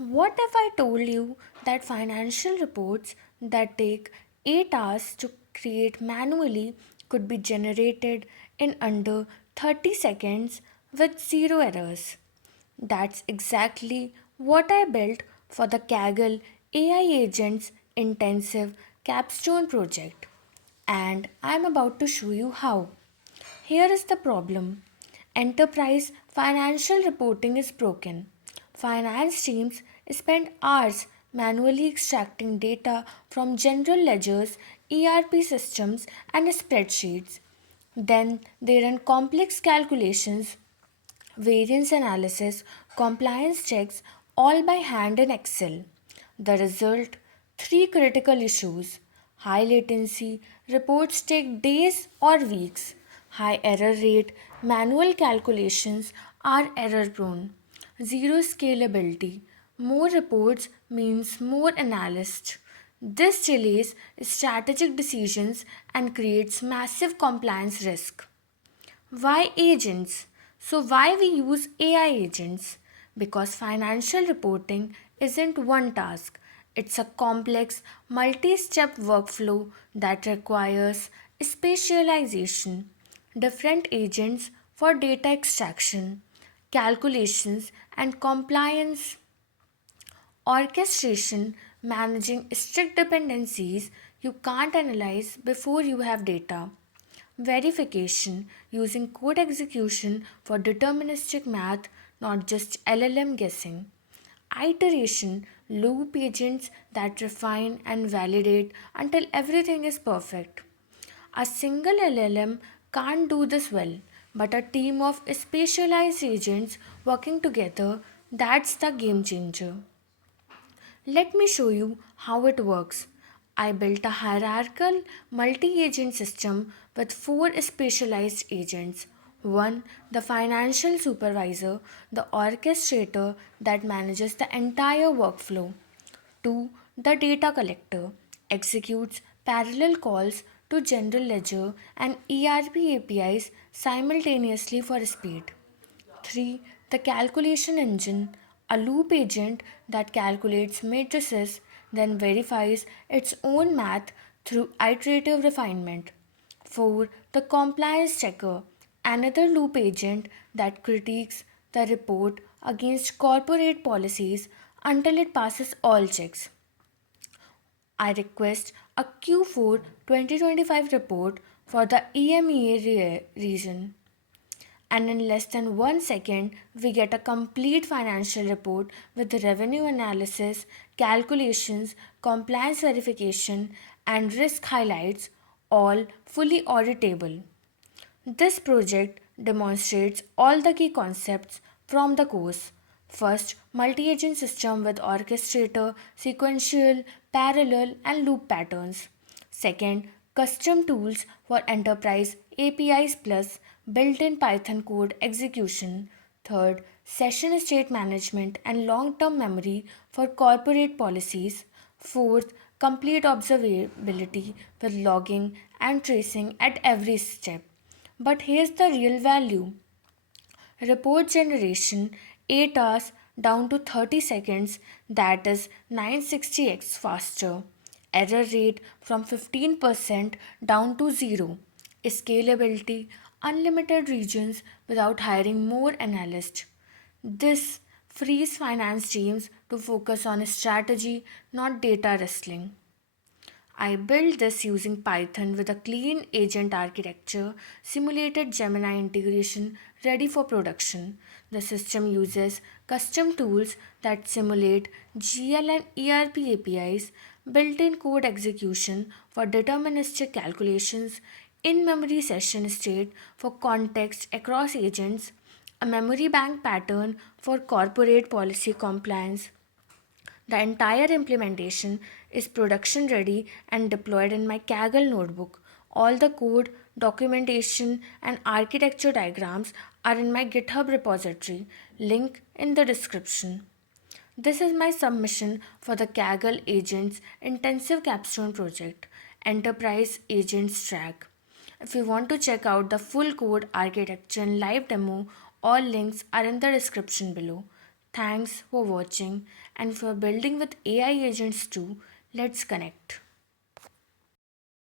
What if I told you that financial reports that take 8 hours to create manually could be generated in under 30 seconds with zero errors? That's exactly what I built for the Kaggle AI Agents Intensive Capstone project, and I'm about to show you how. Here is the problem: enterprise financial reporting is broken. Finance teams spend hours manually extracting data from general ledgers, ERP systems, and spreadsheets. Then they run complex calculations, variance analysis, compliance checks, all by hand in Excel. The result: three critical issues: high latency, reports take days or weeks; high error rate, manual calculations are error prone; zero scalability, more reports means more analysts. This delays strategic decisions and creates massive compliance risk. Why agents? So, why we use AI agents? Because financial reporting isn't one task, it's a complex, multi step workflow that requires specialization, different agents for data extraction, calculations, and compliance, orchestration, managing strict dependencies you can't analyze before you have data, verification, using code execution for deterministic math, not just LLM guessing, iteration, loop agents that refine and validate until everything is perfect. A single LLM can't do this well, but a team of specialized agents working together, that's the game changer. Let me show you how it works. I built a hierarchical multi agent system with four specialized agents. One, the financial supervisor, the orchestrator that manages the entire workflow. Two, the data collector executes parallel calls to general ledger and ERP APIs simultaneously for speed. 3. The calculation engine, a loop agent that calculates matrices, then verifies its own math through iterative refinement. 4. The compliance checker, another loop agent that critiques the report against corporate policies until it passes all checks. I request a Q4 2025 report for the EMEA region, and in less than 1 second, we get a complete financial report with revenue analysis, calculations, compliance verification, and risk highlights, all fully auditable. This project demonstrates all the key concepts from the course. First, multi agent system with orchestrator, sequential, parallel, and loop patterns. Second, custom tools for enterprise APIs plus built in Python code execution. Third, session state management and long term memory for corporate policies. Fourth, complete observability with logging and tracing at every step. But here's the real value: report generation 8 hours down to 30 seconds, that is 960x faster. Error rate from 15% down to 0. Scalability, unlimited regions without hiring more analysts. This frees finance teams to focus on strategy, not data wrestling. I built this using Python with a clean agent architecture, simulated Gemini integration ready for production. The system uses custom tools that simulate GL and ERP APIs, built in code execution for deterministic calculations, in memory session state for context across agents, a memory bank pattern for corporate policy compliance. The entire implementation is production ready and deployed in my Kaggle notebook. All the code, documentation, and architecture diagrams are in my GitHub repository, link in the description. This is my submission for the Kaggle Agents Intensive Capstone Project, Enterprise Agents Track. If you want to check out the full code, architecture, and live demo, all links are in the description below. Thanks for watching, and for building with AI agents too. Let's connect.